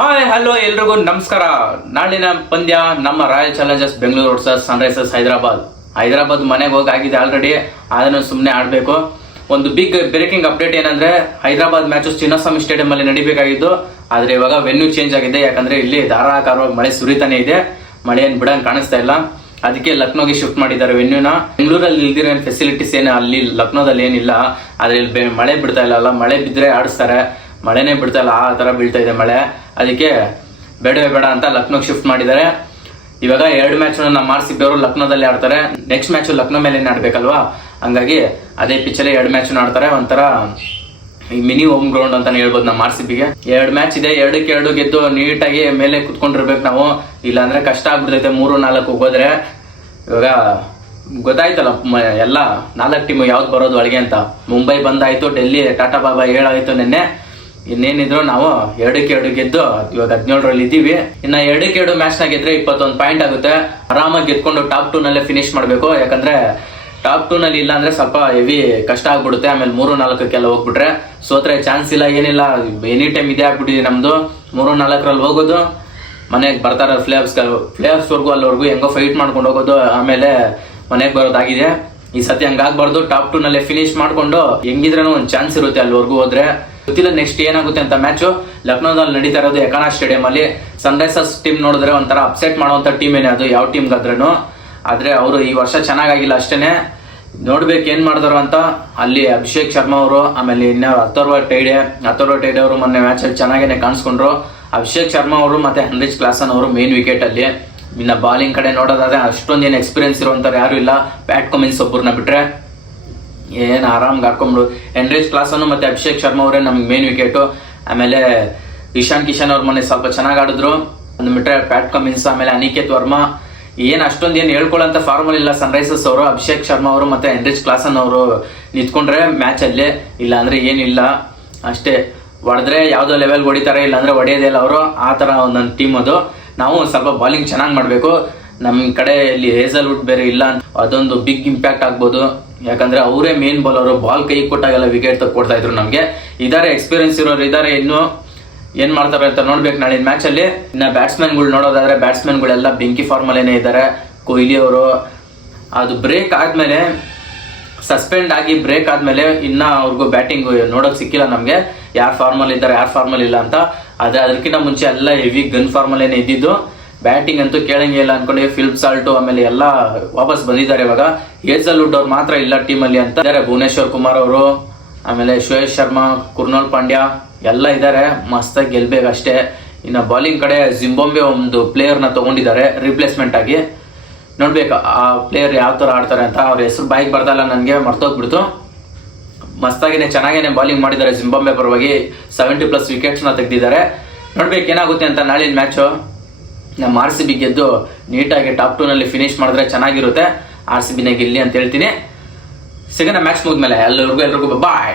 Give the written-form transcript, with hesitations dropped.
Hi hello ಎಲ್ರಿಗೂ ನಮಸ್ಕಾರ. ನಾಳಿನ ಪಂದ್ಯ ನಮ್ಮ royal Challengers Bengaluru versus Sunrisers Hyderabad ಮನೆಗೆ ಹೋಗಿ ಆಗಿದೆ ಆಲ್ರೆಡಿ. ಅದನ್ನು ಸುಮ್ಮನೆ ಆಡಬೇಕು. ಒಂದು ಬಿಗ್ ಬ್ರೇಕಿಂಗ್ ಅಪ್ಡೇಟ್ ಏನಂದ್ರೆ ಹೈದರಾಬಾದ್ ಮ್ಯಾಚ್ ಚಿನ್ನಸ್ವಾಮಿ ಸ್ಟೇಡಿಯಂ ಅಲ್ಲಿ ನಡಿಬೇಕಾಗಿದ್ದು, ಆದ್ರೆ ಇವಾಗ ವೆನ್ಯೂ ಚೇಂಜ್ ಆಗಿದೆ. ಯಾಕಂದ್ರೆ ಇಲ್ಲಿ ಧಾರಾಕಾರವಾಗಿ ಮಳೆ ಸುರಿತಾನೆ ಇದೆ. ಮಳೆ ಏನ್ ಬಿಡಂಗ್ ಕಾಣಿಸ್ತಾ ಇಲ್ಲ. ಅದಕ್ಕೆ ಲಕ್ನೋಗೆ ಶಿಫ್ಟ್ ಮಾಡಿದ್ದಾರೆ ವೆನ್ಯೂನ. ಬೆಂಗಳೂರಲ್ಲಿ ಇಲ್ದಿರೋ ಫೆಸಿಲಿಟೀಸ್ ಏನು ಅಲ್ಲಿ ಲಕ್ನೋದಲ್ಲಿ ಏನಿಲ್ಲ. ಆದ್ರೆ ಇಲ್ಲಿ ಮಳೆ ಬಿಡ್ತಾ ಇಲ್ಲ. ಮಳೆ ಬಿದ್ರೆ ಆಡಿಸ್ತಾರೆ, ಮಳೆನೇ ಬಿಡ್ತಾ ಇಲ್ಲ, ಆ ತರ ಬೀಳ್ತಾ ಇದೆ ಮಳೆ. ಅದಕ್ಕೆ ಬೇಡವೇ ಬೇಡ ಅಂತ ಲಕ್ನೋಗೆ ಶಿಫ್ಟ್ ಮಾಡಿದ್ದಾರೆ. ಇವಾಗ 2 ಮ್ಯಾಚ್ ನಮ್ಮ RCB ಅವರು ಲಕ್ನೋದಲ್ಲಿ ಆಡ್ತಾರೆ. ನೆಕ್ಸ್ಟ್ ಮ್ಯಾಚ್ ಲಕ್ನೋ ಮೇಲೆ ಆಡ್ಬೇಕಲ್ವಾ, ಹಂಗಾಗಿ ಅದೇ ಪಿಚ್ಚಲ್ಲಿ 2 ಮ್ಯಾಚ್ ಆಡ್ತಾರೆ. ಒಂಥರ ಮಿನಿ ಹೋಮ್ ಗ್ರೌಂಡ್ ಅಂತಾನೆ ಹೇಳ್ಬೋದು ನಮ್ಮ RCBಗೆ. 2 ಮ್ಯಾಚ್ ಇದೆ, 2-2 ಗೆದ್ದು ನೀಟಾಗಿ ಮೇಲೆ ಕುತ್ಕೊಂಡಿರ್ಬೇಕು ನಾವು. ಇಲ್ಲಾಂದ್ರೆ ಕಷ್ಟ ಆಗ್ಬಿಡ್ತೈತೆ 3-4 ಹೋದ್ರೆ. ಇವಾಗ ಗೊತ್ತಾಯ್ತಲ್ಲ ಎಲ್ಲ 4 ಟೀಮು ಯಾವ್ದು ಬರೋದು ಒಳಗೆ ಅಂತ. ಮುಂಬೈ ಬಂದಾಯ್ತು, ಡೆಲ್ಲಿ ಟಾಟಾ ಬಾಬಾ ಹೇಳಾಯ್ತು ನಿನ್ನೆ. ಇನ್ನೇನಿದ್ರು ನಾವು 2-2 ಗೆದ್ದು ಇವಾಗ 17ರಲ್ಲಿ ಇದ್ದೀವಿ. ಇನ್ನ 2-2 ಮ್ಯಾಚ್ ನ ಗೆದ್ರೆ 21 ಪಾಯಿಂಟ್ ಆಗುತ್ತೆ. ಆರಾಮಾಗಿ ಗೆದ್ಕೊಂಡು ಟಾಪ್ 2 ನಲ್ಲೇ ಫಿನಿಶ್ ಮಾಡ್ಬೇಕು. ಯಾಕಂದ್ರೆ ಟಾಪ್ 2 ನಲ್ಲಿ ಇಲ್ಲ ಅಂದ್ರೆ ಸ್ವಲ್ಪ ಹೆವಿ ಕಷ್ಟ ಆಗ್ಬಿಡುತ್ತೆ. ಆಮೇಲೆ 3-4 ಹೋಗ್ಬಿಟ್ರೆ ಸೋತ್ರೆ ಚಾನ್ಸ್ ಇಲ್ಲ, ಏನಿಲ್ಲ. ಎನಿ ಟೈಮ್ ಇದೇ ಆಗ್ಬಿಟ್ಟಿದೆ ನಮ್ದು. 3-4ರಲ್ಲಿ ಹೋಗೋದು, ಮನೆಗೆ ಬರ್ತಾರೆ ಪ್ಲೇಯರ್ಸ್ ವರ್ಗು ಅಲ್ಲಿವರೆಗೂ ಹೆಂಗೋ ಫೈಟ್ ಮಾಡ್ಕೊಂಡು ಹೋಗೋದು, ಆಮೇಲೆ ಮನೆಗೆ ಬರೋದಾಗಿದೆ. ಈ ಸತಿ ಹಂಗಾಗ್ಬಾರ್ದು. ಟಾಪ್ 2 ನಲ್ಲೇ ಫಿನಿಶ್ ಮಾಡ್ಕೊಂಡು ಹೆಂಗಿದ್ರೂ ಒಂದು ಚಾನ್ಸ್ ಇರುತ್ತೆ ಅಲ್ಲಿವರೆಗೂ ಹೋದ್ರೆ. ಗೊತ್ತಿಲ್ಲ ನೆಕ್ಸ್ಟ್ ಏನಾಗುತ್ತೆ ಅಂತ. ಮ್ಯಾಚ್ ಲಕ್ನೋದಲ್ಲಿ ನಡೀತಾ ಇರೋದು ಎಕಾನಾ ಸ್ಟೇಡಿಯಂ ಅಲ್ಲಿ. ಸನ್ರೈಸರ್ಸ್ ಟೀಮ್ ನೋಡಿದ್ರೆ ಒಂಥರ ಅಪ್ಸೆಟ್ ಮಾಡುವಂತ ಟೀಮ್ ಏನೇ ಅದು, ಯಾವ ಟೀಮ್ಗಾದ್ರೂ. ಆದ್ರೆ ಅವರು ಈ ವರ್ಷ ಚೆನ್ನಾಗಿಲ್ಲ ಅಷ್ಟೇನೆ. ನೋಡ್ಬೇಕು ಏನ್ ಮಾಡಿದಾರು ಅಂತ. ಅಲ್ಲಿ ಅಭಿಷೇಕ್ ಶರ್ಮಾ ಅವರು, ಆಮೇಲೆ ಇನ್ನ ಅಥರ್ವ ಟೈಡೆ ಅವರು ಮೊನ್ನೆ ಮ್ಯಾಚ್ ಅಲ್ಲಿ ಚೆನ್ನಾಗೇನೆ ಕಾಣಿಸ್ಕೊಂಡ್ರು. ಅಭಿಷೇಕ್ ಶರ್ಮಾ ಅವರು ಮತ್ತೆ ಹೆನ್ರಿಚ್ ಕ್ಲಾಸನ್ ಅವರು ಮೇನ್ ವಿಕೆಟ್ ಅಲ್ಲಿ. ಇನ್ನ ಬಾಲಿಂಗ್ ಕಡೆ ನೋಡೋದಾದ್ರೆ ಅಷ್ಟೊಂದು ಏನು ಎಕ್ಸ್ಪೀರಿಯನ್ಸ್ ಇರುವಂತವ್ರು ಯಾರು ಇಲ್ಲ. ಪ್ಯಾಟ್ ಕಮಿನ್ಸ್ ಒಬ್ಬರನ್ನ ಬಿಟ್ರೆ ಏನ್ ಆರಾಮ್ಗೆ ಹಾಕೊಂಡ್ರು. ಹೆನ್ರಿಚ್ ಕ್ಲಾಸನ್ ಮತ್ತೆ ಅಭಿಷೇಕ್ ಶರ್ಮಾ ಅವರೇ ನಮ್ಗೆ ಮೇನ್ ವಿಕೆಟ್. ಆಮೇಲೆ ಇಶಾನ್ ಕಿಶನ್ ಅವ್ರ ಮೊನ್ನೆ ಸ್ವಲ್ಪ ಚೆನ್ನಾಗಿ ಆಡಿದ್ರು. ಒಂದು ಬಿಟ್ರೆ ಪ್ಯಾಟ್ ಕಮಿನ್ಸ್, ಆಮೇಲೆ ಅನಿಕೇತ್ ವರ್ಮಾ ಏನ್ ಅಷ್ಟೊಂದು ಏನು ಹೇಳ್ಕೊಳ್ಳೋಂತ ಫಾರ್ಮಲ್ ಇಲ್ಲ ಸನ್ರೈಸರ್ಸ್ ಅವರು. ಅಭಿಷೇಕ್ ಶರ್ಮಾ ಅವರು ಮತ್ತೆ ಹೆನ್ರಿಚ್ ಕ್ಲಾಸನ್ ಅವರು ನಿಂತ್ಕೊಂಡ್ರೆ ಮ್ಯಾಚ್ ಅಲ್ಲಿ, ಇಲ್ಲ ಅಂದ್ರೆ ಏನಿಲ್ಲ. ಅಷ್ಟೇ ಹೊಡೆದ್ರೆ ಯಾವ್ದೋ ಲೆವೆಲ್ ಹೊಡಿತಾರೆ, ಇಲ್ಲಾಂದ್ರೆ ಹೊಡೆಯೋದೇ ಇಲ್ಲ ಅವರು. ಆ ತರ ಒಂದೊಂದು ಟೀಮ್ ಅದು. ನಾವು ಸ್ವಲ್ಪ ಬಾಲಿಂಗ್ ಚೆನ್ನಾಗಿ ಮಾಡ್ಬೇಕು. ನಮ್ ಕಡೆ ಇಲ್ಲಿ ಹೇಸಲ್ವುಡ್ ಬೇರೆ ಇಲ್ಲ, ಅದೊಂದು ಬಿಗ್ ಇಂಪ್ಯಾಕ್ಟ್ ಆಗ್ಬೋದು. ಯಾಕಂದ್ರೆ ಅವರೇ ಮೇನ್ ಬೌಲರ್. ಬಾಲ್ ಕೈ ಕೊಟ್ಟಾಗೆಲ್ಲ ವಿಕೆಟ್ ಕೊಡ್ತಾ ಇದ್ರು ನಮ್ಗೆ. ಇದಾರೆ ಎಕ್ಸ್ಪೀರಿಯನ್ಸ್ ಇರೋರು ಇದಾರೆ. ಇನ್ನು ಏನ್ ಮಾಡ್ತಾರೆ ಅಂತ ನೋಡ್ಬೇಕು ನಾಳಿನ ಮ್ಯಾಚ್ ಅಲ್ಲಿ. ಇನ್ನ ಬ್ಯಾಟ್ಸ್ಮನ್ಗಳು ನೋಡೋದಾದ್ರೆ ಬ್ಯಾಟ್ಸ್ಮನ್ಗಳೆಲ್ಲ ಬೆಂಕಿ ಫಾರ್ಮಲ್ಲೇನೆ ಇದ್ದಾರೆ. ಕೊಹ್ಲಿ ಅವರು ಅದು ಬ್ರೇಕ್ ಆದ್ಮೇಲೆ, ಸಸ್ಪೆಂಡ್ ಆಗಿ ಬ್ರೇಕ್ ಆದ್ಮೇಲೆ ಇನ್ನ ಅವ್ರಿಗೂ ಬ್ಯಾಟಿಂಗ್ ನೋಡಕ್ ಸಿಕ್ಕಿಲ್ಲ ನಮ್ಗೆ. ಯಾರು ಫಾರ್ಮಲ್ ಇದ್ದಾರೆ, ಯಾರು ಫಾರ್ಮಲ್ ಇಲ್ಲ ಅಂತ. ಆದ್ರೆ ಅದಕ್ಕಿಂತ ಮುಂಚೆ ಎಲ್ಲ ಹೆವಿ ಗನ್ ಫಾರ್ಮಲ್ ಏನೇ ಇದ್ದಿದ್ದು. ಬ್ಯಾಟಿಂಗ್ ಅಂತೂ ಕೇಳಂಗೆ ಇಲ್ಲ ಅನ್ಕೊಂಡು ಫಿಲ್ಪ್ ಸಾಲ್ಟು ಆಮೇಲೆ ಎಲ್ಲ ವಾಪಸ್ ಬಂದಿದ್ದಾರೆ. ಇವಾಗ ಹೇಸಲ್ವುಡ್ ಅವ್ರು ಮಾತ್ರ ಇಲ್ಲ ಟೀಮಲ್ಲಿ ಅಂತ ಇದ್ದಾರೆ. ಭುವನೇಶ್ವರ್ ಕುಮಾರ್ ಅವರು, ಆಮೇಲೆ ಶ್ರೇಯಸ್ ಶರ್ಮಾ, ಕುರ್ನಾಲ್ ಪಾಂಡ್ಯ ಎಲ್ಲ ಇದ್ದಾರೆ. ಮಸ್ತಾಗಿ ಗೆಲ್ಬೇಕಷ್ಟೇ. ಇನ್ನು ಬಾಲಿಂಗ್ ಕಡೆ ಜಿಂಬಾಬ್ವೆ ಒಂದು ಪ್ಲೇಯರ್ನ ತಗೊಂಡಿದ್ದಾರೆ ರಿಪ್ಲೇಸ್ಮೆಂಟ್ ಆಗಿ. ನೋಡ್ಬೇಕು ಆ ಪ್ಲೇಯರ್ ಯಾವ ತರ ಆಡ್ತಾರೆ ಅಂತ. ಅವ್ರ ಹೆಸರು ಬಾಯಿಗೆ ಬರ್ದಲ್ಲ, ನನಗೆ ಮರ್ತೋಗ್ಬಿಡ್ತು. ಮಸ್ತಾಗಿನೇ ಚೆನ್ನಾಗೇನೆ ಬಾಲಿಂಗ್ ಮಾಡಿದ್ದಾರೆ ಜಿಂಬಾಬ್ವೆ ಪರವಾಗಿ. 70+ ವಿಕೆಟ್ಸ್ನ ತೆಗೆದಿದ್ದಾರೆ. ನೋಡ್ಬೇಕು ಏನಾಗುತ್ತೆ ಅಂತ ನಾಳಿನ ಮ್ಯಾಚು. ನಮ್ಮ RCB ಗೆದ್ದು ನೀಟಾಗಿ ಟಾಪ್ 2 ನಲ್ಲಿ ಫಿನಿಶ್ ಮಾಡಿದ್ರೆ ಚೆನ್ನಾಗಿರುತ್ತೆ. RCB ನೇ ಗೆಲ್ಲಿ ಅಂತ ಹೇಳ್ತೀನಿ. ಸಿಗೋಣ ಮ್ಯಾಚ್ ಮುಗಿದ್ಮೇಲೆ. ಎಲ್ರಿಗೂ ಬಾಯ್.